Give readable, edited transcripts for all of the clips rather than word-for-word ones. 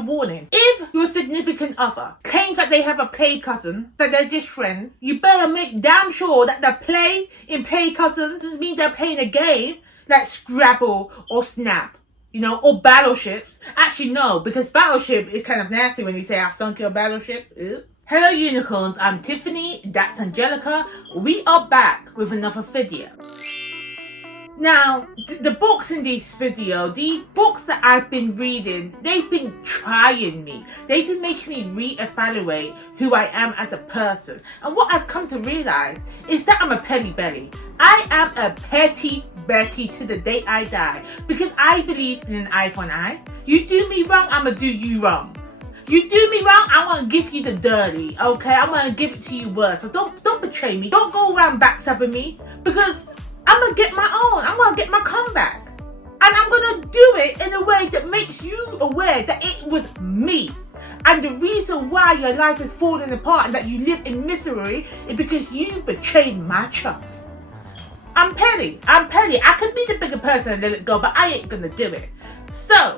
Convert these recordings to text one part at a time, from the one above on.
a warning. If your significant other claims that they have a play cousin, that they're just friends, you better make damn sure that the play in play cousins means they're playing a game like Scrabble or Snap, you know, or battleships. Actually, no, because battleship is kind of nasty when you say I sunk your battleship. Ew. Hello unicorns, I'm Tiffany, that's Angelica. We are back with another video. Now, the books in this video, these books that I've been reading, they've been trying me. They've been making me reevaluate who I am as a person. And what I've come to realize is that I'm a petty Betty. I am a petty Betty to the day I die. Because I believe in an eye for an eye. You do me wrong, I'ma do you wrong. You do me wrong, I want to give you the dirty, okay? I'm going to give it to you worse. So don't betray me. Don't go around backstabbing me, because I'm going to get my own. I'm going to get my comeback. And I'm going to do it in a way that makes you aware that it was me. And the reason why your life is falling apart and that you live in misery is because you betrayed my trust. I'm petty. I could be the bigger person and let it go, but I ain't going to do it. So,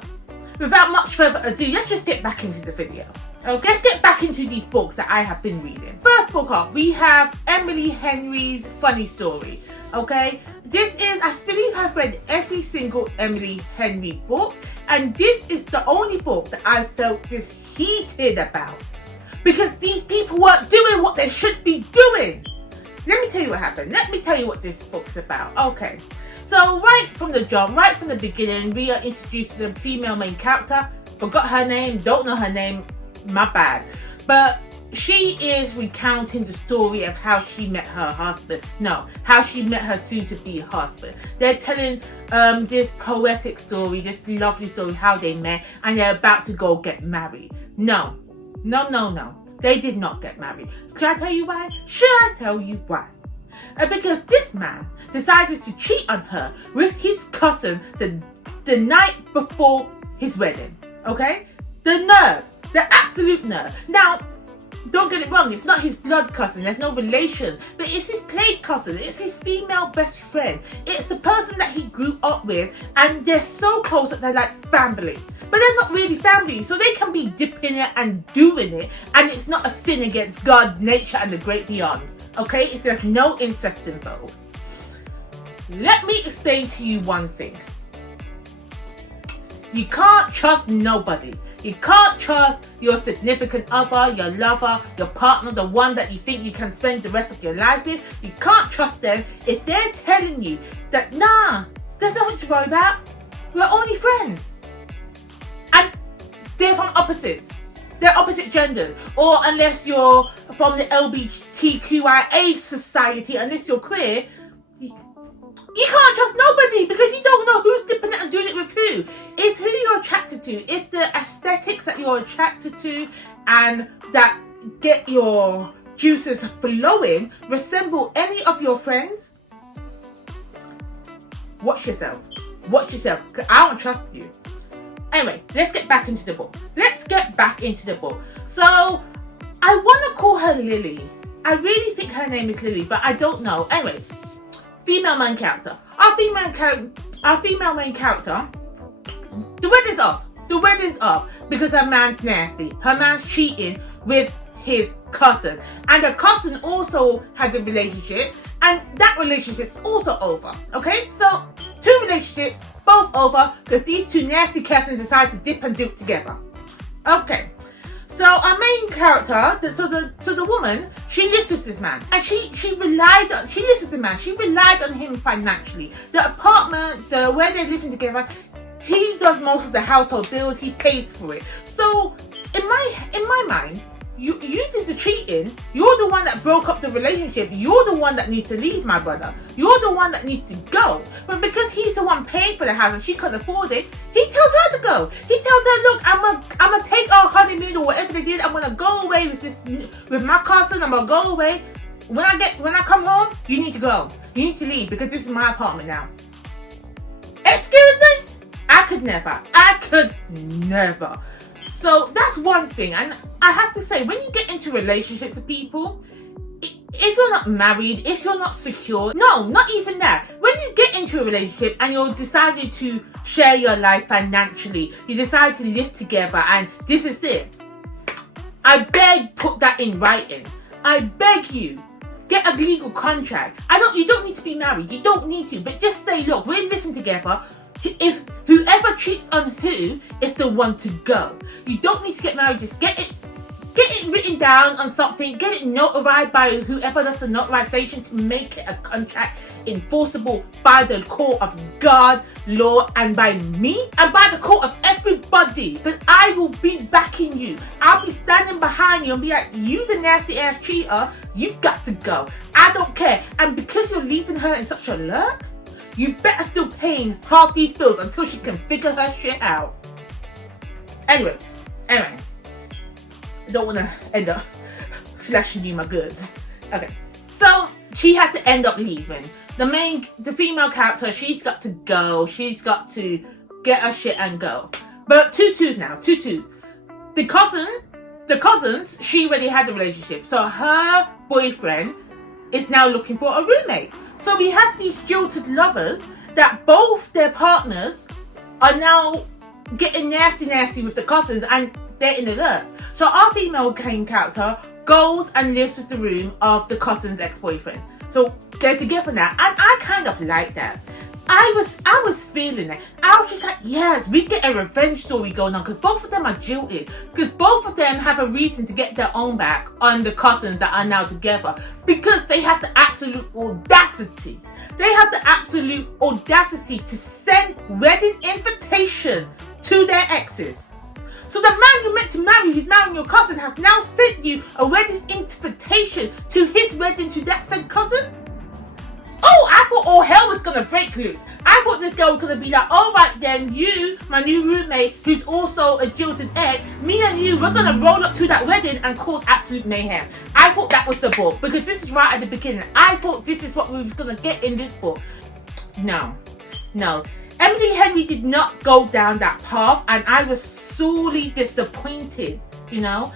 without much further ado, let's just get back into the video. Okay, let's get back into these books that I have been reading. First book up, we have Emily Henry's Funny Story. Okay, this is, I believe I've read every single Emily Henry book, and this is the only book that I felt this heated about, because these people weren't doing what they should be doing. Let me tell you what happened. Let me tell you what this book's about. Okay. So right from the jump, right from the beginning, we are introduced to the female main character. Forgot her name, don't know her name, my bad. But she is recounting the story of how she met her husband. No, how she met her soon-to-be husband. They're telling this poetic story, this lovely story, how they met, and they're about to go get married. No. They did not get married. Can I tell you why? Should I tell you why? Because this man decided to cheat on her with his cousin the night before his wedding. Okay? The nerve. The absolute nerve. Now, don't get it wrong. It's not his blood cousin. There's no relation. But it's his play cousin. It's his female best friend. It's the person that he grew up with. And they're so close that they're like family. But they're not really family. So they can be dipping it and doing it. And it's not a sin against God, nature, and the great beyond. Okay, if there's no incest involved. Let me explain to you one thing. You can't trust nobody. You can't trust your significant other, your lover, your partner, the one that you think you can spend the rest of your life with. You can't trust them if they're telling you that, nah, there's nothing to worry about. We're only friends. And they're from opposites. They're opposite genders, or unless you're from the LGBTQIA society, unless you're queer, you can't trust nobody, because you don't know who's dipping it and doing it with who. If who you're attracted to, if the aesthetics that you're attracted to and that get your juices flowing resemble any of your friends, watch yourself. Watch yourself, because I don't trust you. Anyway, let's get back into the book. So, I want to call her Lily. I really think her name is Lily, but I don't know. Anyway, female main character. Our female main character, the wedding's off. The wedding's off because her man's nasty. Her man's cheating with his cousin. And the cousin also had a relationship, and that relationship's also over. Okay? So, two relationships, both over, because these two nasty cousins decided to dip and do it together. Okay. So our main character, so the woman, she lives with this man, and she lives with the man. She relied on him financially. The apartment, where they're living together, he does most of the household bills. He pays for it. So in my mind, you did the cheating. You're the one that broke up the relationship. You're the one that needs to leave, my brother. You're the one that needs to go. But because he's the one paying for the house and she couldn't afford it, he tells her to go. He tells her, look, I'm gonna take our honeymoon or whatever they did. I'm gonna go away with my cousin. I'm gonna go away. When I come home, you need to go. You need to leave because this is my apartment now. Excuse me? I could never. So that's one thing, and I have to say, when you get into relationships with people, if you're not married, if you're not secure, no, not even that. When you get into a relationship and you're decided to share your life financially, you decide to live together and this is it, I beg, put that in writing. I beg you, get a legal contract. You don't need to be married, you don't need to, but just say, look, we're living together. If whoever cheats on who is the one to go. You don't need to get married, just get it written down on something, get it notarized by whoever does the notarization to make it a contract enforceable by the court of God, law, and by me, and by the court of everybody. That I will be backing you. I'll be standing behind you and be like, you the nasty ass cheater, you've got to go. I don't care. And because you're leaving her in such a lurk, you better still paying half these bills until she can figure her shit out. Anyway. I don't want to end up flashing you my goods. Okay. So, she has to end up leaving. The female character, she's got to go. She's got to get her shit and go. But two twos. The cousins, she already had a relationship. So her boyfriend is now looking for a roommate. So we have these jilted lovers that both their partners are now getting nasty with the cousins and they're in the lurk. So our female main character goes and lives with the room of the cousin's ex-boyfriend. So they're together now, and I kind of like that. I was feeling it. I was just like, yes, we get a revenge story going on because both of them are jilted. Because both of them have a reason to get their own back on the cousins that are now together. Because they have the absolute audacity. They have the absolute audacity to send wedding invitation to their exes. So the man you meant to marry, who's marrying your cousin, has now sent you a wedding invitation to his wedding to that said cousin? Oh, I thought all hell was going to break loose. I thought this girl was going to be like, all right then, you, my new roommate, who's also a jilted ex, me and you, we're going to roll up to that wedding and cause absolute mayhem. I thought that was the book, because this is right at the beginning. I thought this is what we was going to get in this book. No. Emily Henry did not go down that path, and I was sorely disappointed, you know.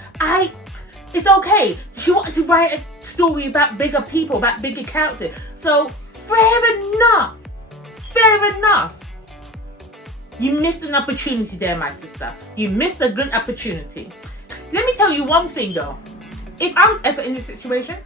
It's okay. She wanted to write a story about bigger people, about bigger characters. So, fair enough. You missed an opportunity there, my sister. You missed a good opportunity. Let me tell you one thing, though. If I was ever in this situation,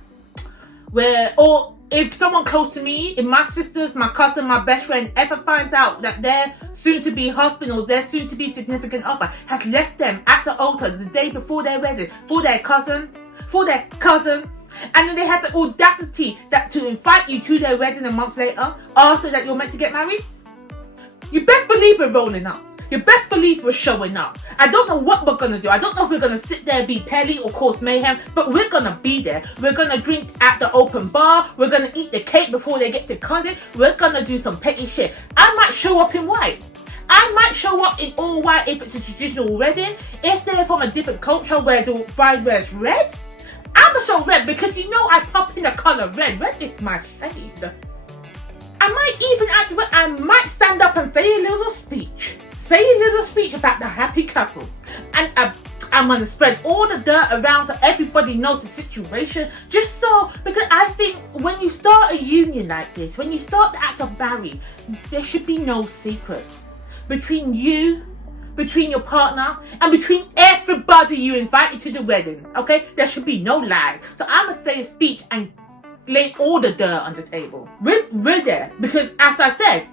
or if someone close to me, if my sisters, my cousin, my best friend ever finds out that their soon-to-be husband or their soon-to-be significant other has left them at the altar the day before their wedding for their cousin, and then they have the audacity to invite you to their wedding a month later, after that you're meant to get married, you best believe we're rolling up. You best believe we're showing up. I don't know what we're going to do. I don't know if we're going to sit there, be petty or cause mayhem, but we're going to be there. We're going to drink at the open bar. We're going to eat the cake before they get to cut it. We're going to do some petty shit. I might show up in white. I might show up in all white if it's a traditional wedding. If they're from a different culture where the bride wears red, I'm going to show red because you know I pop in the color red. Red is my shade. I might stand up and say a little speech. About the happy couple, and I'm gonna spread all the dirt around so everybody knows the situation, because I think when you start a union like this, when you start the act of marriage, there should be no secrets between you, between your partner, and between everybody you invited to the wedding. Okay, there should be no lies. So I'm gonna say a speech and lay all the dirt on the table. We're there because, as I said,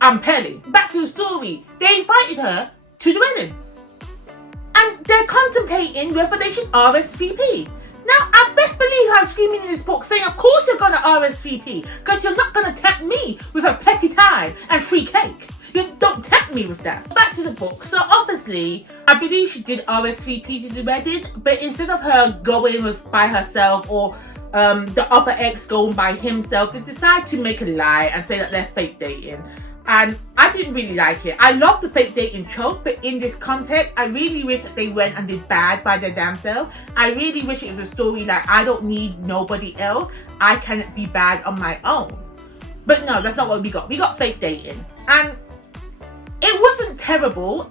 I'm petty. Back to the story. They invited her to the wedding. And they're contemplating whether they should RSVP. Now, I best believe I'm screaming in this book saying, of course you're going to RSVP. Because you're not going to tempt me with a petty time and free cake. You don't tempt me with that. Back to the book. So obviously, I believe she did RSVP to the wedding. But instead of her going by herself or the other ex going by himself, they decide to make a lie and say that they're fake dating. And I didn't really like it. I love the fake dating trope, but in this context, I really wish that they went and did bad by their damn self. I really wish it was a story like, I don't need nobody else. I can be bad on my own. But no, that's not what we got. We got fake dating. And it wasn't terrible.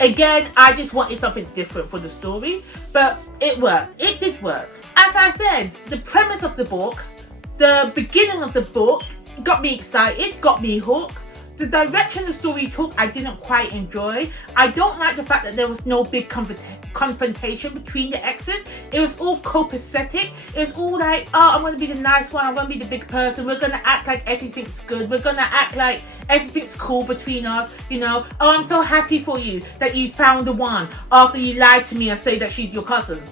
Again, I just wanted something different for the story, but it worked. It did work. As I said, the premise of the book, the beginning of the book, got me excited, got me hooked. The direction the story took, I didn't quite enjoy. I don't like the fact that there was no big confrontation between the exes. It was all copacetic. It was all like, oh, I'm going to be the nice one. I'm going to be the big person. We're going to act like everything's good. We're going to act like everything's cool between us. You know, oh, I'm so happy for you that you found the one after you lied to me and say that she's your cousin.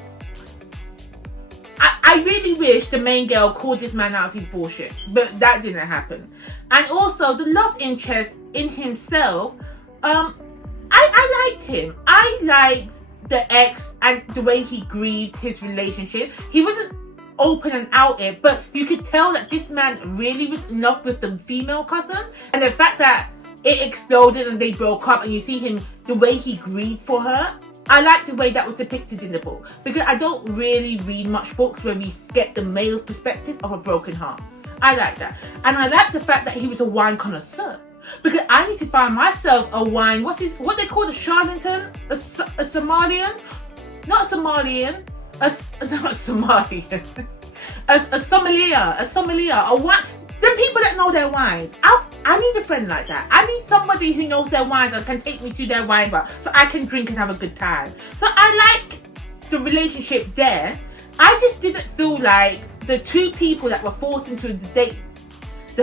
I really wish the main girl called this man out of his bullshit, but that didn't happen. And also, the love interest in himself, I liked him. I liked the ex and the way he grieved his relationship. He wasn't open and out it, but you could tell that this man really was in love with the female cousin. And the fact that it exploded and they broke up and you see him, the way he grieved for her, I like the way that was depicted in the book, because I don't really read much books where we get the male perspective of a broken heart. I like that. And I like the fact that he was a wine connoisseur, because I need to find myself a wine, what they call a charlatan, a Somalian, not a Somalian, not Somalian, a sommelier, a wine. The people that know their wines. I need a friend like that. I need somebody who knows their wines and can take me to their wine bar so I can drink and have a good time. So I like the relationship there. I just didn't feel like the two people that were forced into the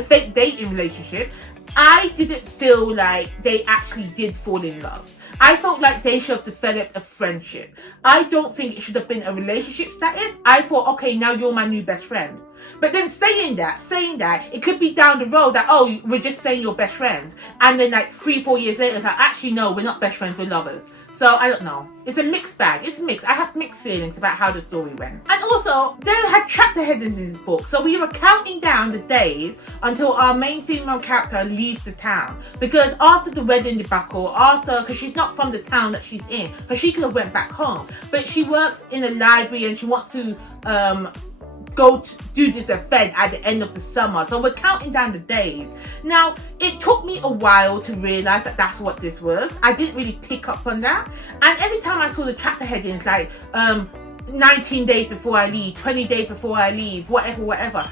fake dating relationship, I didn't feel like they actually did fall in love. I felt like they should have developed a friendship. I don't think it should have been a relationship status. I thought, okay, now you're my new best friend. But then saying that, it could be down the road that, oh, we're just saying you're best friends. And then like 3-4 years later, it's like, actually, no, we're not best friends, we're lovers. So I don't know. It's a mixed bag. It's mixed. I have mixed feelings about how the story went. And also, they had chapter headings in this book. So we were counting down the days until our main female character leaves the town. Because after the wedding debacle, because she's not from the town that she's in, because she could have went back home. But she works in a library and she wants to go to do this event at the end of the summer. So we're counting down the days. Now, it took me a while to realise that that's what this was. I didn't really pick up on that. And every time I saw the chapter headings like 19 days before I leave, 20 days before I leave, whatever.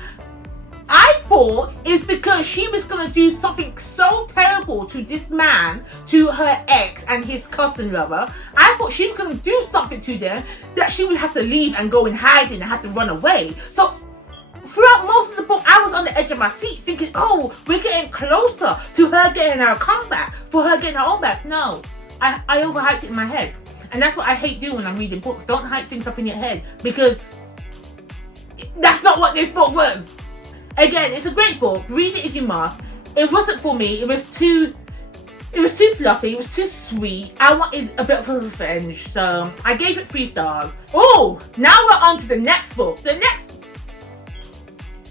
I thought it's because she was going to do something so terrible to this man, to her ex and his cousin lover. I thought she was going to do something to them that she would have to leave and go in hiding and have to run away. So throughout most of the book, I was on the edge of my seat thinking, oh, we're getting closer to her getting her comeback, for her getting her own back. No, I overhyped it in my head. And that's what I hate doing when I'm reading books. Don't hype things up in your head, because that's not what this book was. Again, it's a great book. Read it if you must. It wasn't for me. It was too fluffy. It was too sweet. I wanted a bit of a revenge, so I gave it 3 stars. Oh, now we're on to the next book. Let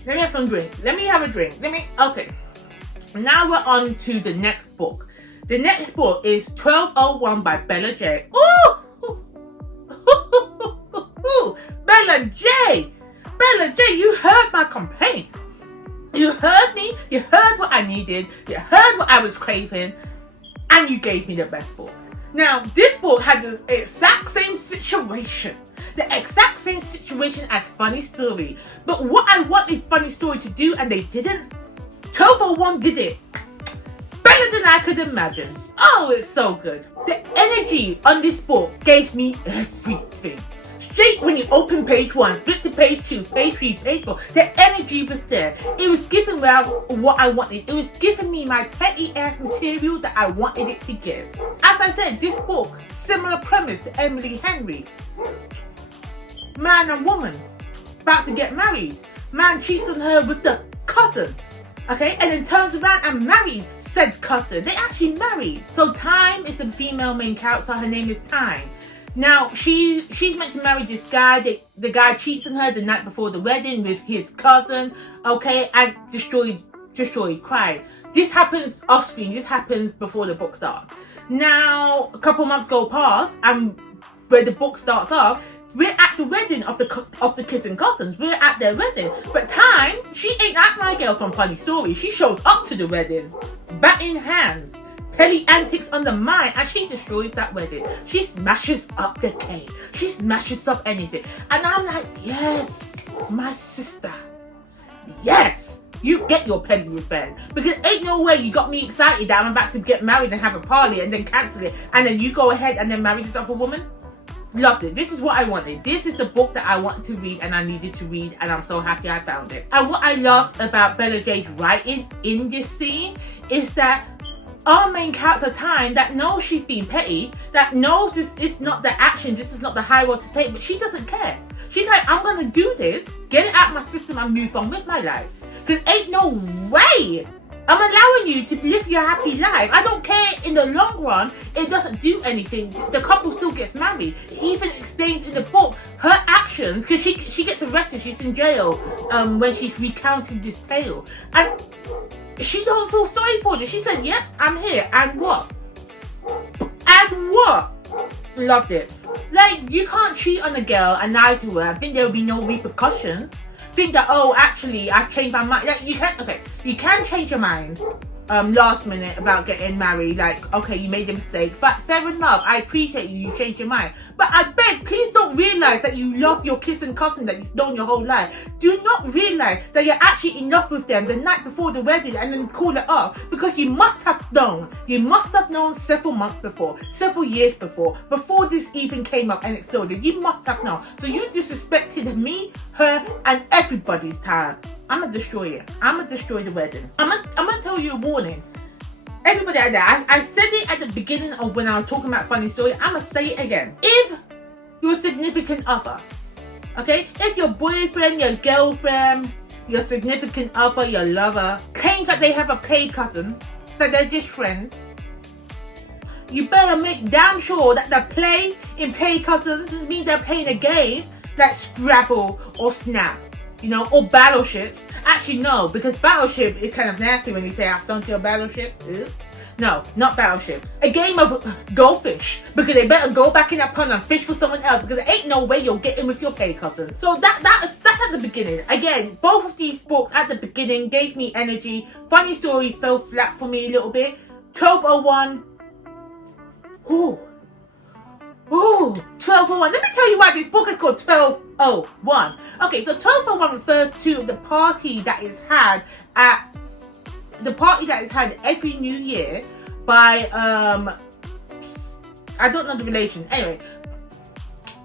me have some drink. Let me have a drink. Okay. Now we're on to the next book. The next book is 1201 by Bella J. Ooh! Bella J! Bella J, you heard my complaints. You heard me, you heard what I needed, you heard what I was craving, and you gave me the best book. Now, this book had the exact same situation. The exact same situation as Funny Story. But what I wanted Funny Story to do, and they didn't, 1201 did it. Better than I could imagine. Oh, it's so good. The energy on this book gave me everything. Straight when you open page 1, flip to page 2, page 3, page 4, the energy was there. It was giving me what I wanted. It was giving me my petty ass material that I wanted it to give. As I said, this book, similar premise to Emily Henry. Man and woman, about to get married. Man cheats on her with the cousin. Okay, and then turns around and marries said cousin. They actually married. So Time is the female main character. Her name is Time. Now, she's meant to marry this guy. The guy cheats on her the night before the wedding with his cousin, okay, and destroyed, cried. This happens off screen. This happens before the book starts. Now, a couple months go past, and where the book starts off, we're at the wedding of the kissing cousins. We're at their wedding. But Time, she ain't like my girl from Funny Story. She shows up to the wedding, bat in hand, Pelly antics on the mind, and she destroys that wedding. She smashes up the cake. She smashes up anything. And I'm like, yes, my sister. Yes. You get your Pelly revenge. Because ain't no way you got me excited that I'm about to get married and have a party and then cancel it. And then you go ahead and then marry this other woman. Loved it. This is what I wanted. This is the book that I wanted to read and I needed to read, and I'm so happy I found it. And what I loved about Bella J's writing in this scene is that our main character Time, that knows she's being petty, that knows this is not the action, this is not the high road to take, but she doesn't care. She's like, I'm gonna do this, get it out of my system and move on with my life. Because ain't no way I'm allowing you to live your happy life. I don't care in the long run. It doesn't do anything. The couple still gets married. It even explains in the book her actions, because she gets arrested. She's in jail when she's recounting this tale. And she don't feel sorry for it. She said, yep, I'm here. And what? And what? Loved it. Like, you can't cheat on a girl and lie to her. I think there will be no repercussion. Think that, oh, actually, I've changed my mind. Like, you can change your mind last minute about getting married. Like, okay, you made a mistake, but fair enough, I appreciate you changed your mind. But I beg, please don't realize that you love your kissing cousin that you've known your whole life. Do not realize that you're actually in love with them the night before the wedding and then call it off, because you must have known. You must have known several months before, several years before this even came up and exploded. You must have known. So you disrespected me, her, and everybody's time. I'm gonna destroy it. I'm gonna destroy the wedding. I'm gonna tell you a warning. Everybody out there, I said it at the beginning of when I was talking about funny story. I'm gonna say it again. If your significant other, okay, if your boyfriend, your girlfriend, your significant other, your lover claims that they have a play cousin, that they're just friends, you better make damn sure that the play in play cousins means they're playing a game like Scrabble or Snap, you know, or Battleships. Actually, no, because Battleship is kind of nasty when you say I sunk your battleship. Ew. No, not battleships. A game of goldfish, because they better go back in that pond and fish for someone else, because there ain't no way you'll get in with your play cousin. So that's at the beginning. Again, both of these books at the beginning gave me energy. Funny story fell flat for me a little bit. 1201. Ooh. Ooh, 1201. Let me tell you why this book is called 1201. Okay, so 1201 refers to the party that is had every New Year by I don't know the relation. Anyway,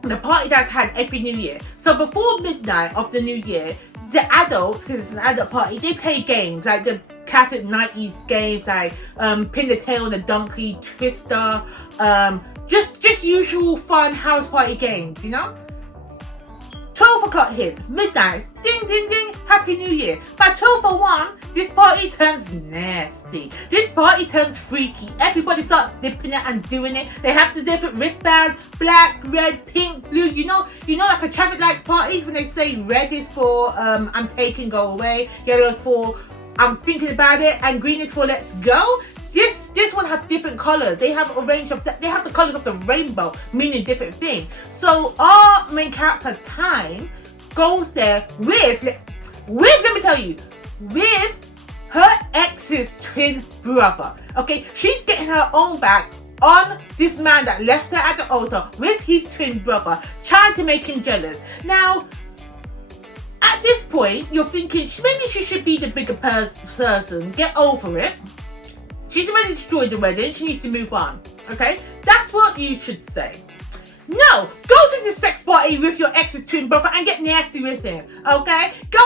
the party that's had every New Year. So before midnight of the New Year, the adults, because it's an adult party, they play games like the classic 90s games like pin the tail on a donkey, Twister, just usual fun house party games, you know. 12 o'clock hits, midnight, ding ding ding, happy new year. By 12:01, this party turns nasty. This party turns freaky. Everybody starts dipping it and doing it. They have the different wristbands, black, red, pink, blue. You know like a traffic lights party when they say red is for I'm taking, go away, yellow is for I'm thinking about it, and green is for let's go. This one has different colors. They have a range of they have the colors of the rainbow, meaning different things. So our main character Time goes there with let me tell you, with her ex's twin brother. Okay, she's getting her own back on this man that left her at the altar with his twin brother, trying to make him jealous. Now, at this point, you're thinking maybe she should be the bigger person. Get over it. She's already destroyed the wedding. She needs to move on. Okay? That's what you should say. No! Go to the sex party with your ex's twin brother and get nasty with him. Okay? Go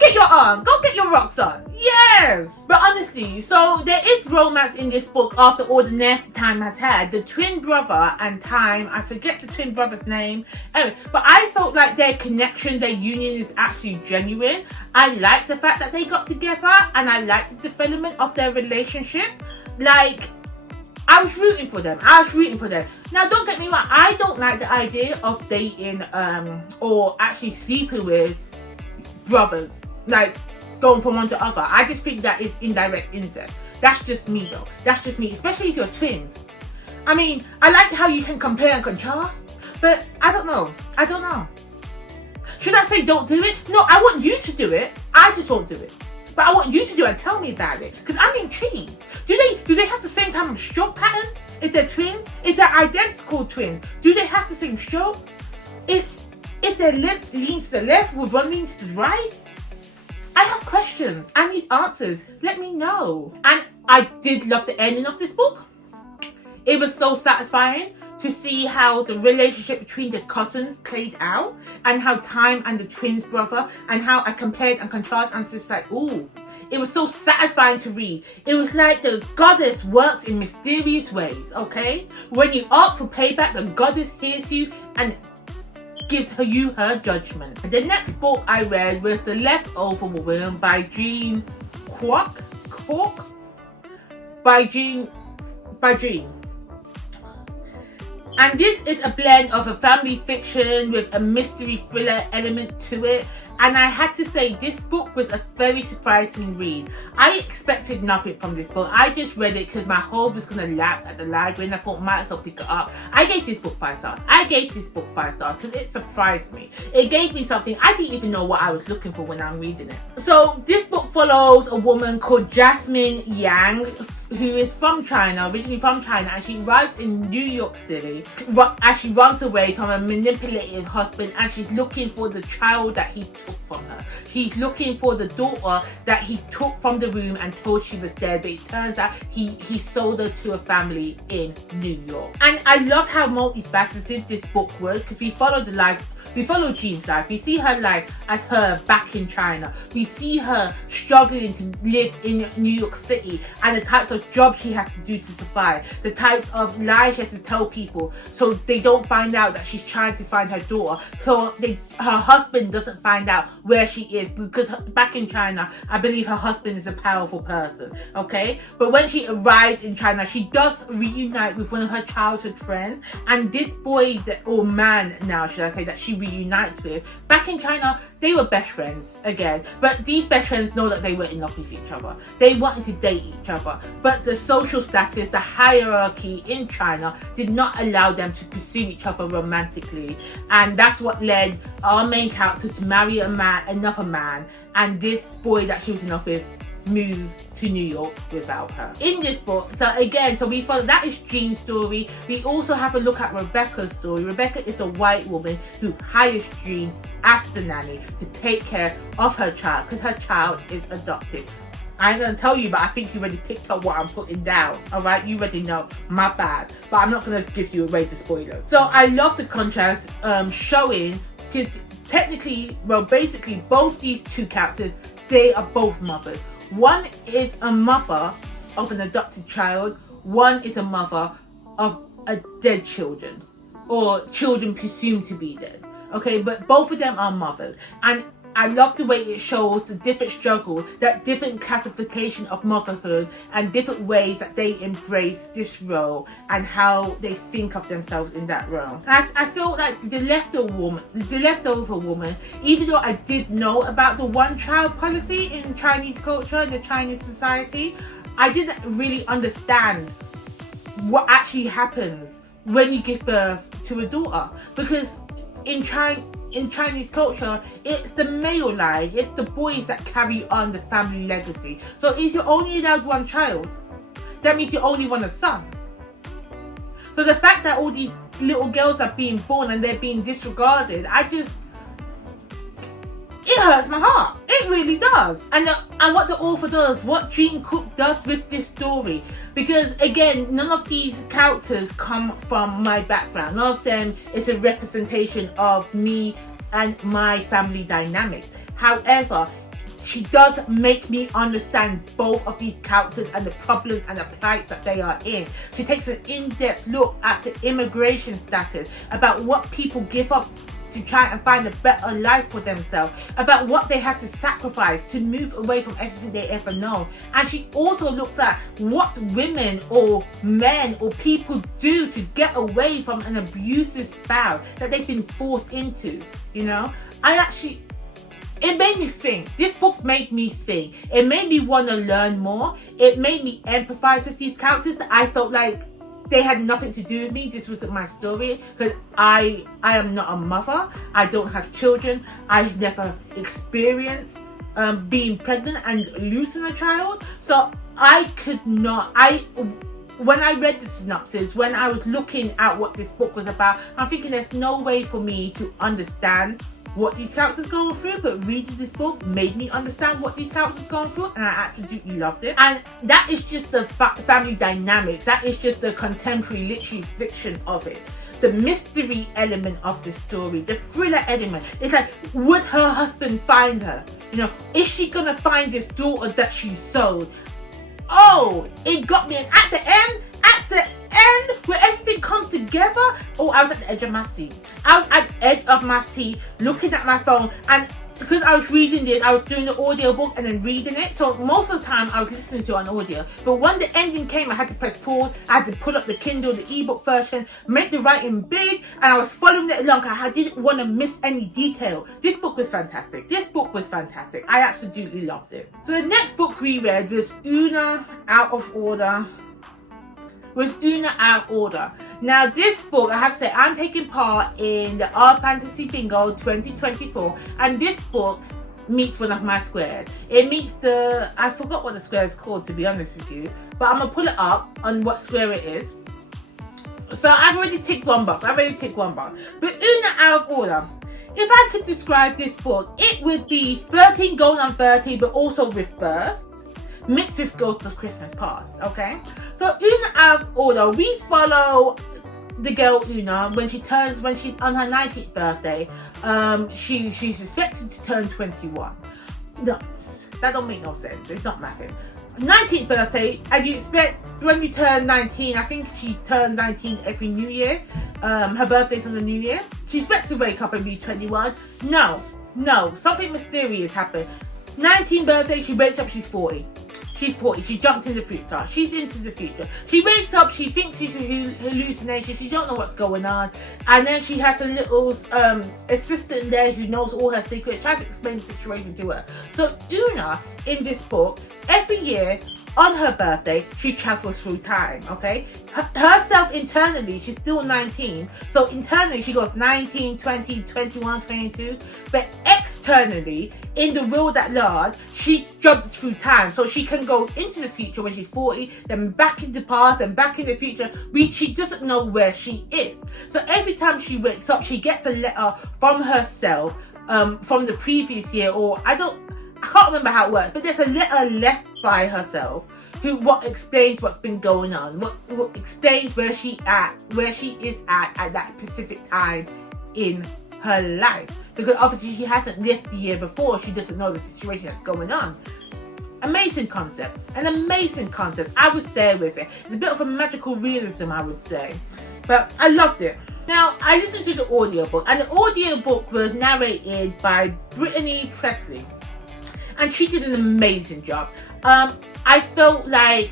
get your arm. Go get your rocks on. Yes! But honestly, so there is romance in this book after all the nasty Time has had. The twin brother and Time, I forget the twin brother's name. Anyway, but I felt like their connection, their union is actually genuine. I like the fact that they got together, and I like the development of their relationship. Like, I was rooting for them. Now, don't get me wrong. I don't like the idea of dating or actually sleeping with brothers, like going from one to other. I just think that is indirect incest. That's just me though. That's just me, especially if you're twins. I mean, I like how you can compare and contrast, but I don't know. Should I say don't do it? No, I want you to do it. I just won't do it. But I want you to do it and tell me about it, because I'm intrigued. Do they have the same kind of stroke pattern? If they're twins? If they're identical twins, do they have the same stroke? If their lips lean to the left, would one lean to the right? I have questions. I need answers. Let me know. And I did love the ending of this book. It was so satisfying to see how the relationship between the cousins played out, and how Time and the twins brother, and how I compared and contrasted, and just like, ooh, it was so satisfying to read. It was like the goddess works in mysterious ways, okay? When you ask for payback, the goddess hears you and gives you her judgment. The next book I read was The Leftover Woman by Jean Kwok? By Jean. And this is a blend of a family fiction with a mystery thriller element to it. And I had to say, this book was a very surprising read. I expected nothing from this book. I just read it because my hold was going to lapse at the library and I thought, might as well pick it up. I gave this book 5 stars. I gave this book 5 stars because it surprised me. It gave me something I didn't even know what I was looking for when I'm reading it. So this book follows a woman called Jasmine Yang, who is from China, originally from China, and she arrives in New York City as she runs away from a manipulative husband, and she's looking for the child that he took from her. She's looking for the daughter that he took from the room and told she was dead, but it turns out he sold her to a family in New York. And I love how multifaceted this book was, because we follow Jean's life. We see her life as her back in China. We see her struggling to live in New York City and the types of jobs she has to do to survive. The types of lies she has to tell people so they don't find out that she's trying to find her daughter. So her husband doesn't find out where she is, because back in China, I believe her husband is a powerful person. Okay? But when she arrives in China, she does reunite with one of her childhood friends. And this boy, or man now, should I say, that she reunites with, back in China, they were best friends again, but these best friends know that they were in love with each other. They wanted to date each other, but the social status, the hierarchy in China did not allow them to pursue each other romantically, and that's what led our main character to marry another man, and this boy that she was in love with moved to New York without her. In this book, so we follow, that is Jean's story. We also have a look at Rebecca's story. Rebecca is a white woman who hires Jean as the nanny to take care of her child, because her child is adopted. I ain't gonna tell you, but I think you already picked up what I'm putting down. Alright, you already know, my bad. But I'm not gonna give you away the spoilers. So I love the contrast showing, because technically, well, basically both these two characters, they are both mothers. One is a mother of an adopted child. One is a mother of a dead children, or children presumed to be dead. Okay, but both of them are mothers. And I love the way it shows the different struggles, that different classification of motherhood, and different ways that they embrace this role and how they think of themselves in that role. I feel like the leftover woman, even though I did know about the one-child policy in Chinese culture, in the Chinese society, I didn't really understand what actually happens when you give birth to a daughter, because in Chinese culture, it's the male line, it's the boys that carry on the family legacy. So if you're only allowed one child, that means you only want a son. So the fact that all these little girls are being born and they're being disregarded, it hurts my heart. It really does. And what the author does, what Jean Cook does with this story, because again, none of these characters come from my background. None of them is a representation of me and my family dynamics. However, she does make me understand both of these characters and the problems and the plights that they are in. She takes an in-depth look at the immigration status, about what people give up to try and find a better life for themselves, about what they have to sacrifice to move away from everything they ever know. And she also looks at what women or men or people do to get away from an abusive spouse that they've been forced into, you know. It made me think. This book made me think. It made me want to learn more. It made me empathize with these characters that I felt like they had nothing to do with me. This wasn't my story, because I am not a mother. I don't have children. I've never experienced being pregnant and losing a child. So I could not. When I read the synopsis, when I was looking at what this book was about, I'm thinking there's no way for me to understand what these characters going through, but reading this book made me understand what these characters going through, and I absolutely loved it. And that is just the family dynamics. That is just the contemporary literary fiction of it. The mystery element of the story, the thriller element. It's like, would her husband find her? You know, is she gonna find this daughter that she sold? Oh, it got me. And at the end, where everything comes together, oh, I was at the edge of my seat. I was at the edge of my seat, looking at my phone, and because I was reading this, I was doing the audiobook and then reading it. So most of the time I was listening to an audio. But when the ending came, I had to press pause. I had to pull up the Kindle, the ebook version, make the writing big, and I was following it along. I didn't want to miss any detail. This book was fantastic. I absolutely loved it. So the next book we read was OONA Out of Order. Now this book, I have to say, I'm taking part in the Art Fantasy Bingo 2024, and this book meets one of my squares. It meets I forgot what the square is called, to be honest with you, but I'm gonna pull it up on what square it is. So I've already ticked one box. But OONA Out of Order. If I could describe this book, it would be 13 going on 30, but also reversed, mixed with Ghosts of Christmas Past, okay? So OONA Out of Order, we follow the girl OONA when she's on her 19th birthday. She's expected to turn 21. No, that don't make no sense. It's not mathing. 19th birthday, and you expect when you turn 19, I think she turned 19 every New Year. Her birthday's on the New Year. She expects to wake up and be 21. No, something mysterious happened. 19th birthday, she wakes up, she's 40. She's 40. She jumped in the future. She's into the future. She wakes up. She thinks she's a hallucination. She don't know what's going on. And then she has a little assistant there who knows all her secrets, trying to explain the situation to her. So OONA, in this book, every year on her birthday, she travels through time, okay? Herself internally, she's still 19. So internally, she goes 19, 20, 21, 22. But externally, in the world at large, she jumps through time. So she can go into the future when she's 40, then back in the past, and back in the future. She doesn't know where she is. So every time she wakes up, she gets a letter from herself, from the previous year, or I can't remember how it works, but there's a letter left by herself what explains what's been going on, what explains where she is at that specific time in her life. Because obviously she hasn't lived the year before, she doesn't know the situation that's going on. An amazing concept. I was there with it. It's a bit of a magical realism, I would say. But I loved it. Now, I listened to the audiobook, and the audiobook was narrated by Brittany Presley. And she did an amazing job. I felt like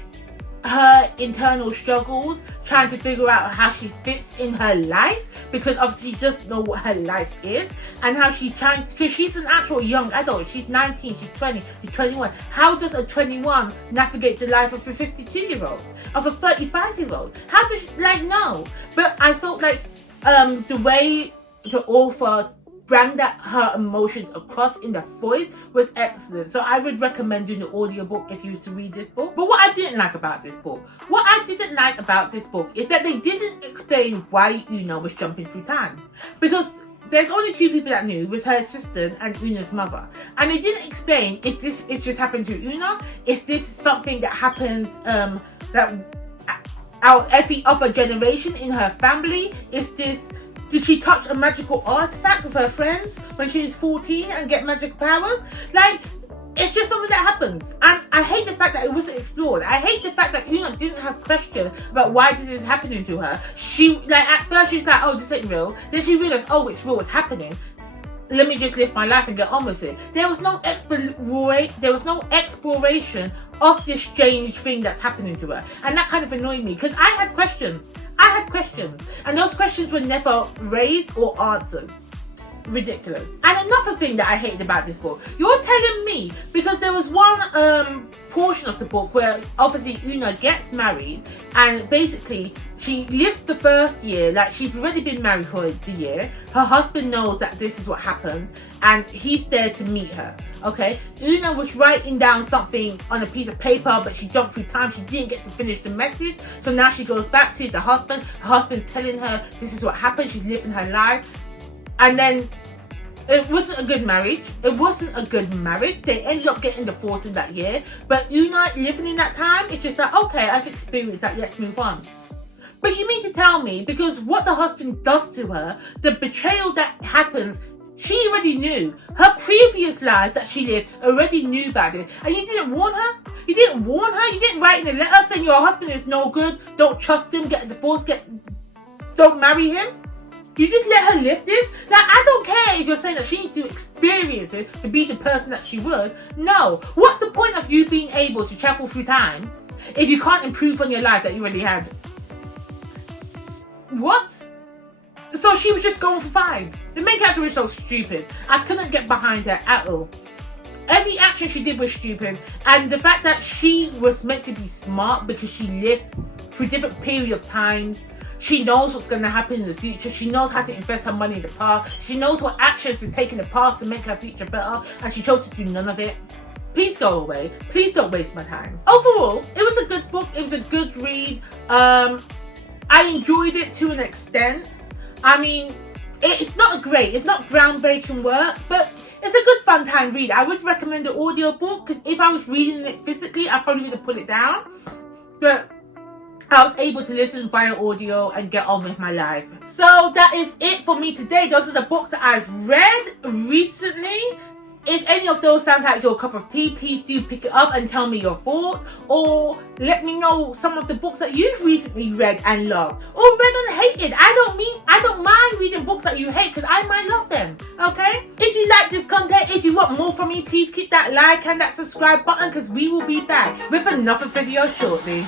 her internal struggles, trying to figure out how she fits in her life, because obviously she doesn't know what her life is, and how she's trying to, because she's an actual young adult. She's 19, she's 20, she's 21. How does a 21 navigate the life of a 52-year-old, of a 35-year-old? How does she, no. But I felt like the way the author bring her emotions across in the voice was excellent. So I would recommend doing the audiobook if you was to read this book. But what I didn't like about this book is that they didn't explain why OONA was jumping through time. Because there's only two people that knew, was her assistant and OONA's mother. And they didn't explain if it just happened to OONA, is this something that happens that out every other generation in her family, did she touch a magical artifact with her friends when she was 14 and get magical powers? It's just something that happens. And I hate the fact that it wasn't explored. I hate the fact that OONA didn't have questions about why this is happening to her. At first she was like, oh, this ain't real. Then she realized, oh, it's real, it's happening. Let me just live my life and get on with it. There was no exploration of this strange thing that's happening to her. And that kind of annoyed me, because I had questions. And those questions were never raised or answered. Ridiculous. And another thing that I hated about this book, you're telling me, because there was one portion of the book where obviously OONA gets married, and basically She lives the first year, like she's already been married for the year. Her husband knows that this is what happens and he's there to meet her, okay? Una was writing down something on a piece of paper, but she jumped through time. She didn't get to finish the message. So now she goes back, sees the husband. Her husband telling her this is what happened. She's living her life. And then it wasn't a good marriage. It wasn't a good marriage. They ended up getting divorced in that year. But Una living in that time, it's just like, okay, I've experienced that, let's move on. But you mean to tell me, because what the husband does to her, the betrayal that happens, she already knew. Her previous life that she lived already knew about it. And you didn't warn her? You didn't warn her? You didn't write in a letter saying your husband is no good, don't trust him, get a divorce, don't marry him? You just let her live this? Like, I don't care if you're saying that she needs to experience it to be the person that she was. No. What's the point of you being able to travel through time if you can't improve on your life that you already had? What? So she was just going for vibes. The main character was so stupid. I couldn't get behind her at all. Every action she did was stupid. And the fact that she was meant to be smart because she lived through different periods of times. She knows what's going to happen in the future. She knows how to invest her money in the past. She knows what actions to take in the past to make her future better. And she chose to do none of it. Please go away. Please don't waste my time. Overall, it was a good book. It was a good read. I enjoyed it to an extent. I mean, it's not groundbreaking work, but it's a good fun time read. I would recommend the audiobook, because if I was reading it physically, I probably would have put it down. But I was able to listen via audio and get on with my life. So that is it for me today. Those are the books that I've read recently. If any of those sound like your cup of tea, please do pick it up and tell me your thoughts. Or let me know some of the books that you've recently read and loved. Or read and hated. I don't mind reading books that you hate, because I might love them. Okay? If you like this content, if you want more from me, please click that like and that subscribe button, because we will be back with another video shortly.